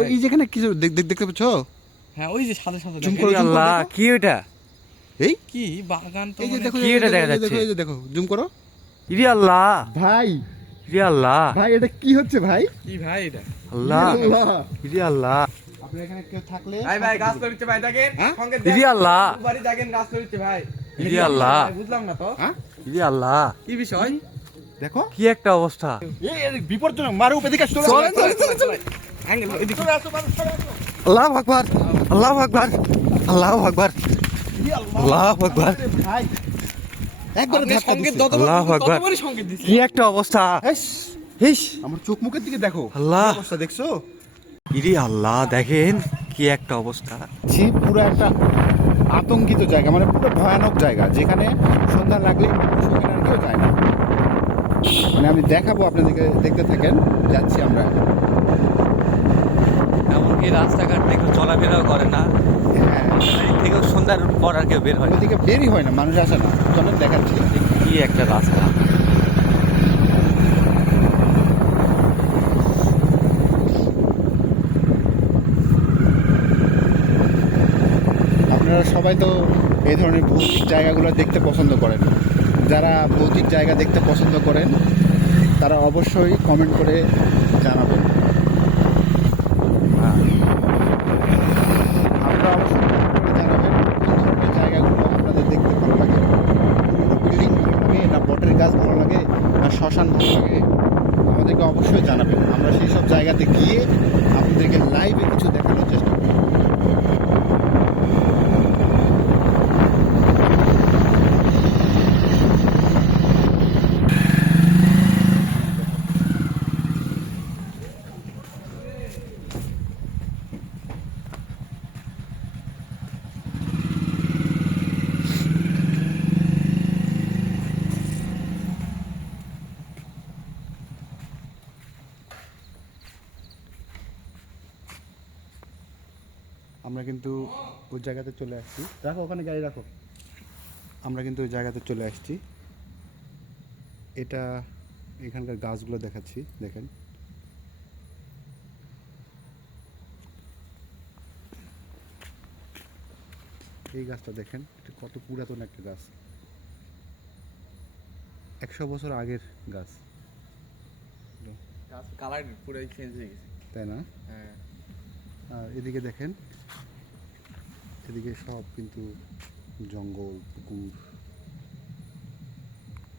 ওই যেখানে কিছু দেখতে পাচ্ছ? হ্যাঁ ওই যে সাদা সাদা জুম করো, আল্লাহ কি ওটা? এই কি বাগান তো এই যে দেখো, কি এটা দেখা যাচ্ছে? দেখো, এই যে দেখো, জুম করো ইরে আল্লাহ, ভাই। ইরে আল্লাহ, ভাই এটা কি হচ্ছে ভাই? কি ভাই এটা? আল্লাহ, আল্লাহ, ইরে আল্লাহ, আপনি এখানে কেউ থাকলে ভাই ভাই গাছ লড়ছে ভাই দেখেন হ্যাঁ? সঙ্গে ইরে আল্লাহ, বাড়ি দেখেন গাছ লড়ছে ভাই। ইরে আল্লাহ, ভাই, বুঝলাম না তো হ্যাঁ ইরে আল্লাহ, কি বিষয়? দেখো, কি একটা অবস্থা! এই বিপজ্জনক, মারু এদিকে আসো, চলে অ্যাঙ্গেল এদিকে আল্লাহু আকবার, আল্লাহু আকবার, আল্লাহু আকবার, আল্লাহু আকবার, ভাই একবার আপনি ধাক্কা সঙ্গে দিচ্ছে। আল্লাহু আকবার। ততবারই সঙ্গে দিছি। কি একটা অবস্থা! হেস, ইস, আমার চোখ মুখের দিকে দেখো, আল্লাহ। কি অবস্থা দেখছো? ইরে আল্লাহ, দেখেন কি একটা অবস্থা! জি, পুরো একটা আতঙ্কিত জায়গা, মানে পুরো ভয়ানক জায়গা, যেখানে সন্ধ্যা লাগলে সেখানে আর কেউ যায় না। মানে আমি দেখাবো আপনাদেরকে, দেখতে থাকেন, যাচ্ছি আমরা। এমনকি রাস্তাঘাট থেকে চলাফেরাও করে না, হ্যাঁ, এদিক থেকেও সন্ধ্যার পর আর কেউ বের হয় না। ওইদিকে বেরই হয় না, মানুষ আসে না, চলেন দেখাচ্ছি। কি একটা রাস্তা! আপনারা সবাই তো এই ধরনের ভৌতিক জায়গাগুলো দেখতে পছন্দ করেন। যারা ভৌতিক জায়গা দেখতে পছন্দ করেন তারা অবশ্যই কমেন্ট করে জানাবেন। আপনারা অবশ্যই comment করে জানাবেন কোন ধরনের জায়গাগুলো আপনাদের দেখতে ভালো লাগে। পুরনো বিল্ডিং ভালো লাগে, না বটের গাছ ভালো লাগে, না শ্মশান ভালো লাগে, আমাদেরকে অবশ্যই জানাবেন। আমরা সেই সব জায়গাতে গিয়ে আপনাদেরকে লাইভে কিছু দেখানোর চেষ্টা করি। আমরা কিন্তু ওই জায়গাতে চলে আসছি, রাখো ওখানে গাড়ি রাখো। আমরা কিন্তু ওই জায়গাতে চলে আসছি। এটা এখানকার গাছগুলো দেখাচ্ছি, দেখেন। এই গাছটা দেখেন, এটা কত পুরাতন একটা গাছ, 100 বছর আগের গাছ, গাছ কালার পুরোই চেঞ্জ হয়ে গেছে। তাই না? হ্যাঁ আর এদিকে দেখেন, এদিকে সব কিন্তু জঙ্গল, পুকুর,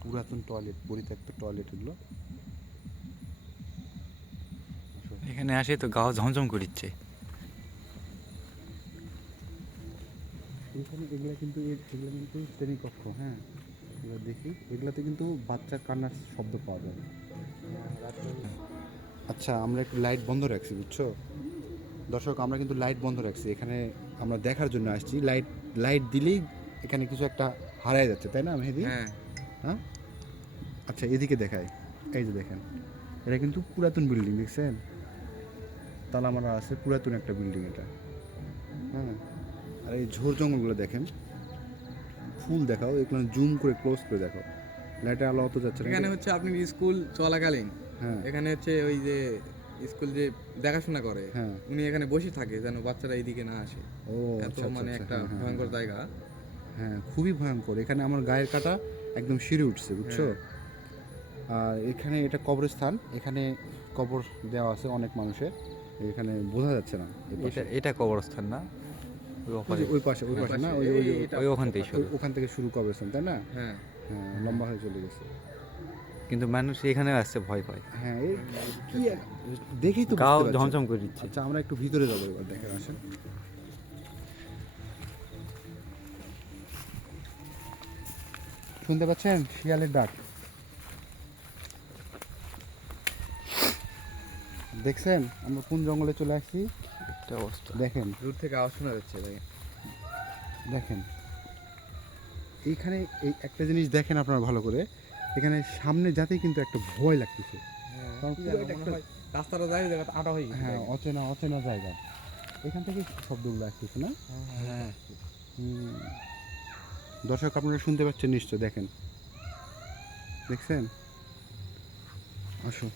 পুরাতন টয়লেট, পরিত্যক্ত টয়লেট এগুলো। এখানে আসে তো গাও ঝমঝম করিচ্ছে। এখানে এগুলো কিন্তু শ্রেণীকক্ষ। হ্যাঁ, এবার দেখি, এগুলাতে কিন্তু বাচ্চার কান্নার শব্দ পাওয়া যায়। আচ্ছা, আমরা একটু লাইট বন্ধ রাখছি, বুঝছো দর্শক, আমরা কিন্তু লাইট বন্ধ রাখছি। এখানে আমরা দেখার জন্য আসছি, লাইট দিলেই এখানে কিছু একটা হারায় যাচ্ছে, তাই না মেহেদি? হ্যাঁ হ্যাঁ, আচ্ছা এদিকে দেখায়, এই যে দেখেন, এটা কিন্তু পুরাতন বিল্ডিং, দেখছেন তালা মারা আছে, পুরাতন একটা বিল্ডিং এটা। হ্যাঁ, আর এই ঝোড় জঙ্গলগুলো দেখেন, ফুল দেখাও, এগুলো জুম করে ক্লোজ করে দেখাও, লাইটের আলো অত যাচ্ছে না। এখানে হচ্ছে আপনি স্কুল চলাকালীন হ্যাঁ এখানে হচ্ছে ওই যে স্কুল যে দেখাশোনা করে হ্যাঁ, উনি এখানে বসে থাকে যেন বাচ্চারা এইদিকে না আসে। ও এত আচ্ছা আচ্ছা, মানে আচ্ছা, একটা হ্যাঁ, হ্যাঁ, ভয়ঙ্কর জায়গা। হ্যাঁ, খুবই ভয়ঙ্কর। এখানে আমার গায়ের কাটা একদম শিরে উঠছে, বুঝছো। আর এখানে এটা কবরস্থান, এখানে কবর দেওয়া আছে অনেক মানুষের, এখানে বোঝা যাচ্ছে না। এটা কবরস্থান না? ওই পাশে না, ওই ওখান থেকে শুরু। ওখান থেকে শুরু কবরস্থান, তাই না? হ্যাঁ হ্যাঁ, লম্বা হয়ে চলে গেছে। কিন্তু মানুষ এখানে আসছে ভয় পায়, হ্যাঁ, এই কি দেখেই তো গাও বুঝতে পারছেন। ঝমঝম করে দিচ্ছে। আচ্ছা, আমরা একটু ভিতরে যাবো এবার, দেখেন আসেন। শুনতে পাচ্ছেন শিয়ালের ডাক? দেখছেন আমরা কোন জঙ্গলে চলে আসছি? একটা অবস্থা দেখেন, দূর থেকে আওয়াজ শোনা যাচ্ছে দেখেন। দেখেন এইখানে এই একটা জিনিস দেখেন আপনারা ভালো করে, এখানে সামনে যাতেই কিন্তু একটা ভয় লাগতেছে, কারণ পুরো এটা একটা, রাস্তাটা যায় জায়গাটা আটা হয়ে গেছে। হ্যাঁ, অচেনা জায়গা। এখান থেকে শব্দগুলো আসতেছে না? হ্যাঁ দর্শক আপনারা শুনতে পাচ্ছেন নিশ্চয়, দেখেন, দেখছেন? আসো,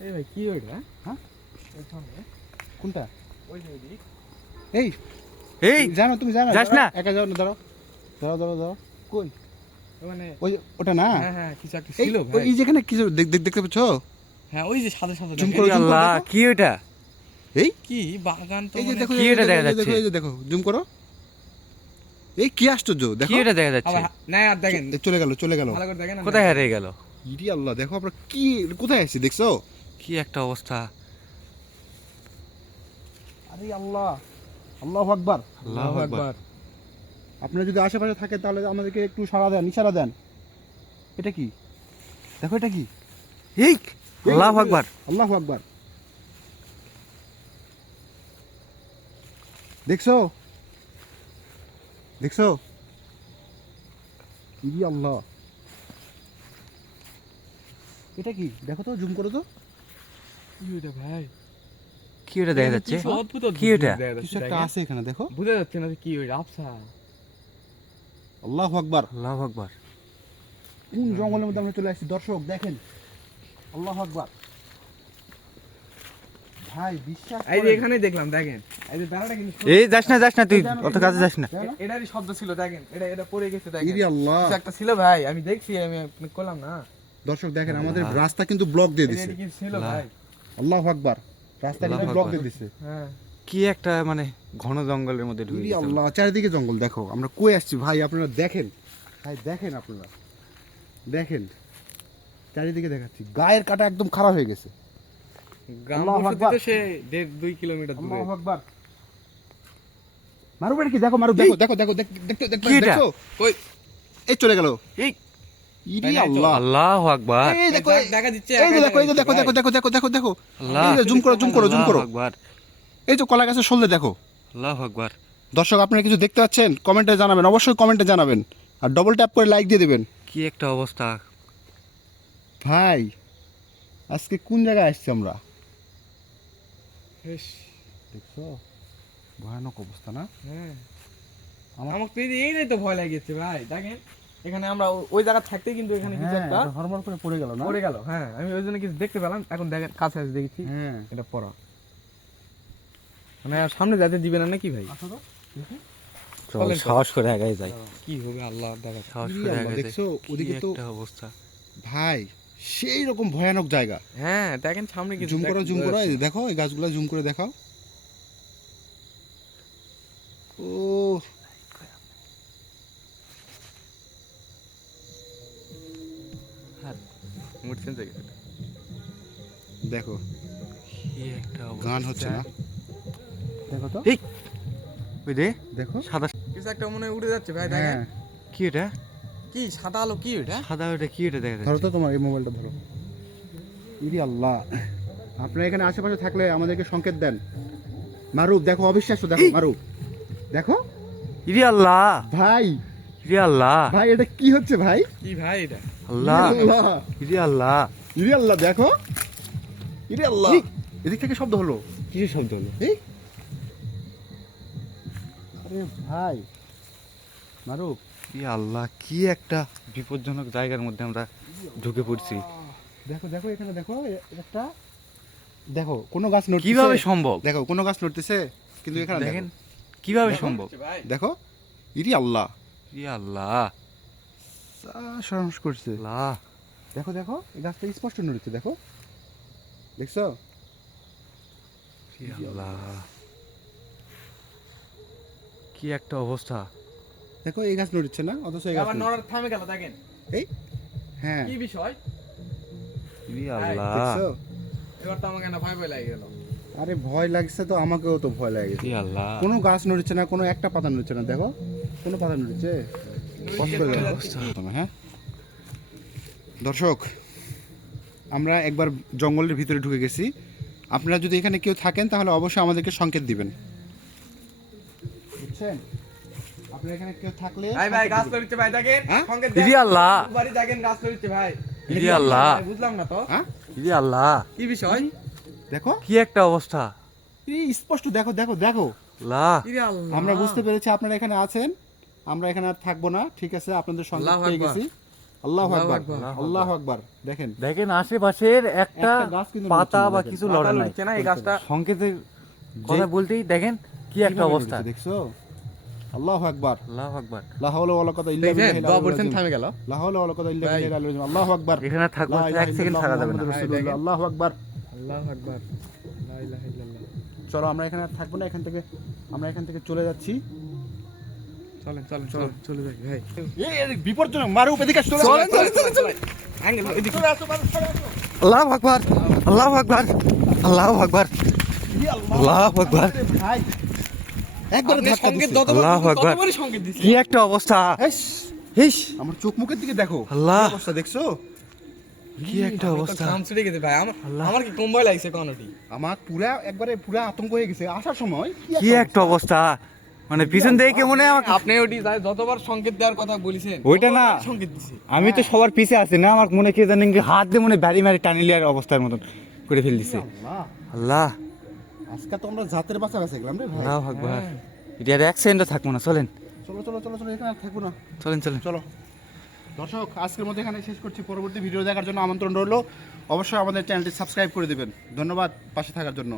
এই ভাই কি ওইটা? হ্যাঁ ওই সামনে কোনটা? ওই যে ওইদিক। এই এই জানো তুমি জানো যাস না। একা যাও না, দাঁড়াও দাঁড়াও দাঁড়াও দাঁড়াও। কই মানে ওই ওটা না? হ্যাঁ হ্যাঁ কিছু একটা এই ছিল ওই ভাই। এই যেখানে কিছু দেখতে পাচ্ছ? হ্যাঁ ওই যে সাদা সাদা জুম দেখেন। করো, ইরে আল্লাহ দেখো। কি এটা? এই কি বাগান তো এই যে মানে- দেখো, কি এই যে এটা দেখা দেখো, যাচ্ছে? এই যে দেখো, জুম করো। এই কি আশ্চর্য কি দেখো। এটা দেখা যাচ্ছে? আবার না আর দেখেন এই চলে গেল চলে গেল। ভালো করে দেখেন। কোথায় হারিয়ে গেল? ইরি আল্লাহ, দেখো আমরা কি কোথায় আছি দেখছো? কি একটা অবস্থা! আরে আল্লাহ, আল্লাহু আকবার। আল্লাহু আকবার। আপনারা যদি আশেপাশে থাকেন তাহলে আমাদেরকে একটু সাড়া দেন, ইশারা দেন। এটা কি? দেখো এটা কি? এই আল্লাহু আকবার। আল্লাহু আকবার। দেখছো দেখছো? ইরি আল্লাহ, এটা কি? দেখো তো, জুম করো তো। কি ওইটা ভাই? কি এটা দেখা যাচ্ছে? কিছু অদ্ভুত অদ্ভুত কি এটা? জিনিস দেখা যাচ্ছে, কিছু একটা দেখেন। আছে এখানে, দেখো। বোঝা যাচ্ছে না যে কি ওইটা। আবসা। আল্লাহু আকবার। আল্লাহু আকবার। কোন জঙ্গলের মধ্যে আমরা চলে আসছি দর্শক, দেখেন। আল্লাহু আকবার। ভাই বিশ্বাস এই যে করেন। এখানে দেখলাম দেখেন। এই যে দাঁড়াটা কিন্তু এই যাস না তুই অত কাছে যাস না। দেখো না? এটারই শব্দ ছিল দেখেন। এটা এটা পড়ে গেছে দেখেন। ইরি আল্লাহ। কিছু একটা ছিল ভাই, আমি দেখছি, আমি আপনি করলাম না। দর্শক দেখেন, আমাদের রাস্তা কিন্তু ব্লক দিয়ে এটা দিছে। কি ছিল আল্লাহ। ভাই? আল্লাহু আকবার। রাস্তা কিন্তু আল্লাহু ব্লক আকবার। দিয়ে দিছে। হ্যাঁ কি একটা মানে ঘন জঙ্গলের মধ্যে ঢুকে ইরি গেছে। আল্লাহ, চারিদিকে জঙ্গল। দেখো আমরা কই আসছি ভাই, আপনারা দেখেন। ভাই দেখেন, আপনারা দেখেন, চারিদিকে দেখাচ্ছি। গায়ের কাটা একদম খারাপ হয়ে গেছে। গ্রাম আল্লাহু বসতি আকবার। তো সে 1.5-2 কিলোমিটার দূরে। আল্লাহু আকবার। মারুব এটা কি? দেখো মারুব, দেখো দেখো দেখো দেখতে দেখতে কি এটা? দেখছো? কই এই চলে গেল। এই ইরি তাই নাই তো? আল্লাহ। আল্লাহু আকবার। এই দেখো, দেখা দিচ্ছে এই যে দেখো, এই যে দেখো দেখো দেখো দেখো দেখো দেখো। আল্লাহ। এই যে জুম করো জুম করো জুম করো। আল্লাহু আকবার। এই তো কলা গাছের শোলে দেখো। আল্লাহু আকবার। দর্শক আপনারা কিছু দেখতে পাচ্ছেন? কমেন্টে জানাবেন, অবশ্যই কমেন্টে জানাবেন। আর ডবল ট্যাপ করে লাইক দিয়ে দেবেন। কি একটা অবস্থা! ভাই আজকে কোন জায়গায় আসছি আমরা? ইস, দেখছো ভয়ানক অবস্থা না? হ্যাঁ আমার- আমাকে তো এইটাই তো ভয় লাগছে ভাই। দেখেন এখানে আমরা ওই জায়গা থাকতে কিন্তু এখানে কিছু একটা হরমর করে পড়ে গেল না? পড়ে গেল। হ্যাঁ আমি ওই জন্য কিছু দেখতে পেলাম। এখন দেখেন কাছে এসে দেখছি হ্যাঁ। এটা পড়া। মানে আর সামনে যেতে দিবে না নাকি ভাই? আসো তো, দেখি। চল চলেন, সাহস করে আগাই যাই। কি হবে আল্লাহ দেখা। সাহস ইরি করে আল্লাহ, আগাই যাই। দেখছো ওদিকে কি তো? একটা অবস্থা! ভাই সেই রকম ভয়ানক জায়গা। হ্যাঁ দেখেন সামনে কিছু জুম করো দেখ- জুম করো, বোঝা এই যাচ্ছে। দেখো এই গাছগুলো জুম করে দেখাও। ও মুড চেঞ্জ হয়ে গেছে। দেখো, কি একটা অবস্থা! গান হচ্ছে না? দেখো তো, এই ওই দে দেখো। সাদা। কিছু একটা মনে হয় উড়ে যাচ্ছে ভাই। দেখেন হ্যাঁ, কি এটা? কি সাদা আলো কি ওটা? সাদা ওটা কি এটা দেখা ধরো যাচ্ছে? তো তোমার এই মোবাইলটা ধরো। ইরি আল্লাহ, আপনারা এখানে আশেপাশে থাকলে আমাদেরকে সংকেত দেন। মারুফ দেখো, অবিশ্বাস্য দেখো মারুফ, দেখো ইরে আল্লাহ! ভাই। ইরে আল্লাহ! ভাই এটা কি হচ্ছে ভাই? কি ভাই এটা? আল্লাহ! ইরি আল্লাহ, ইরে আল্লাহ! ইরি আল্লাহ দেখো, ইরি আল্লাহ। এদিক থেকে শব্দ হলো। কিসের শব্দ হলো? এই আরে ভাই মারুফ, ইরে আল্লাহ! কি একটা বিপজ্জনক জায়গার মধ্যে আমরা ঢুকে পড়ছি। দেখো দেখো এখানে দেখো, একটা দেখো কোনো গাছ নড়তেছে? কিভাবে সম্ভব? দেখো কোনো গাছ নড়তেছে, কিন্তু এখানে দেখেন দেখেন, কিভাবে দেখো। সম্ভব? ভাই দেখো ইরি আল্লাহ, ইরে আল্লাহ! সর্বনাশ করছে। আল্লাহ! দেখো দেখো এই গাছটা স্পষ্ট নড়ছে, দেখো দেখছো? ইরে আল্লাহ! কি একটা অবস্থা! দেখো এই গাছ নড়ছে না, অথচ এই গাছ আবার নড়ছে। নড়ার থামে গেল দেখেন। এই হ্যাঁ, কি বিষয়? ইরে আল্লাহ! দেখছো? এবার তো আমাকে না ভয় ভয় লাগে গেল। আরে ভয় লাগছে তো, আমাকেও তো ভয় লাগে। ইরে আল্লাহ! কোনো গাছ নড়ছে না, কোনো একটা পাতা নড়ছে না, দেখো কোনো পাতা নড়ছে। কষ্ট করে দেখো। হ্যাঁ দর্শক, আমরা একবার জঙ্গলের ভিতরে ঢুকে গেছি। আপনারা যদি এখানে কেউ থাকেন তাহলে অবশ্যই আমাদেরকে সংকেত দিবেন, বুঝছেন? আপনারা এখানে কেউ থাকলে ভাই ভাই সংকেত গাছ দিবেন। লড়ছে ভাই দেখেন। হ্যাঁ? সংকেত ইরে দেন। আল্লাহ! বাড়ি দেখেন গাছ লড়ছে ভাই। ইরে আল্লাহ! ভাই, বুঝলাম না তো। হ্যাঁ ইরে আল্লাহ! কি বিষয়? দেখো, কি একটা অবস্থা! এই স্পষ্ট দেখো দেখো দেখো। আল্লাহ! ইরে আল্লাহ। আমরা বুঝতে পেরেছি আপনারা এখানে আছেন। আমরা এখানে আর থাকবো না, ঠিক আছে? আপনাদের সংকেত আল্লাহু পেয়ে আকবার। গেছি। আল্লাহু আল্লাহু আকবার, আকবার। আল্লাহু আকবার। দেখেন দেখেন আশেপাশের একটা একটা গাছ কিন্তু পাতা নড়ছে না, বা দেখেন। কিছু পাতা লড়ে নাই লড়ছে না, এই গাছটা সংকেতের কথা বলতেই দেখেন কি একটা কিভাবে অবস্থা। নড়ছে দেখছো? আল্লাহু আকবার, আল্লাহু আকবার। লা হাওলা ওয়ালা কুওয়াতা ইল্লা দেখেন বিল্লাহিল দোয়া আলিয়্যিল বলছেন আযীম। থামে গেল। লা হাওলা ওয়ালা কুওয়াতা ইল্লা ভাই। বিল্লাহিল আলিয়্যিল আযীম। আল্লাহু আকবার। এখানে থাকবো লা ইলাহা এক সেকেন্ড ইল্লাল্লাহু থাকা যাবে না। মুহাম্মাদুর ভাই, রাসূলুল্লাহ। দেখেন। আল্লাহু আকবার। আল্লাহু আকবার, লা ইলাহা ইল্লাল্লাহ। চলো আমরা এখানে আর থাকবো না, আমরা এখান থেকে চলে যাচ্ছি। চলেন চলেন চলেন চলে যাই ভাই। এই বিপজ্জনক, মারুফ এদিকে আসো, চলেন চলেন চলেন চলেন আঙ্কেল এদিকে আল্লাহু আকবার, আল্লাহু আকবার, আল্লাহু আকবার, আল্লাহু আকবার। ভাই একবার আপনি ধাক্কা সংকেত দিছে। যতবার আল্লাহু আকবার। ততবারই সংকেত দিছি। কি একটা অবস্থা। হেস, হিস, আমার চোখ মুখের দিকে দেখো, আল্লাহ। কি অবস্থা দেখছো? কি একটা আমি তো অবস্থা। ঘাম ছুটে গেছে ভাই, আমার কি কম ভয় লাগছে কোনটি। আমার পুরা আতঙ্ক হয়ে গেছে আসার সময়। কি একটা অবস্থা, মানে পিছন থেকে কেমন আমাকে, আপনি ওটি যতবার সংকেত দেওয়ার কথা বলেছেন ওইটা না। ততবার সংকেত দিছি। আমি তো সবার পিছে আছি না, আমার মনে কি জানেন কি হাত দিয়ে মনে বাড়ি মারি টানি লিয়ার অবস্থার মতন করে ফেল দিছে। আল্লাহ, আল্লাহ, আজকে তো আমরা জাতের বাঁচা গেছে গেলাম রে ভাই। আল্লাহু আকবার। এটা আর এক সেকেন্ডও থাকবো না, চলেন চলো চলো চলো চলো, এখানে আর থাকবো না, চলেন চলেন। চলো। দর্শক আজকের মধ্যে এখানে শেষ করছি, পরবর্তী ভিডিও দেখার জন্য আমন্ত্রণ রইলো। অবশ্যই আমাদের চ্যানেলটি সাবস্ক্রাইব করে দেবেন। ধন্যবাদ পাশে থাকার জন্য।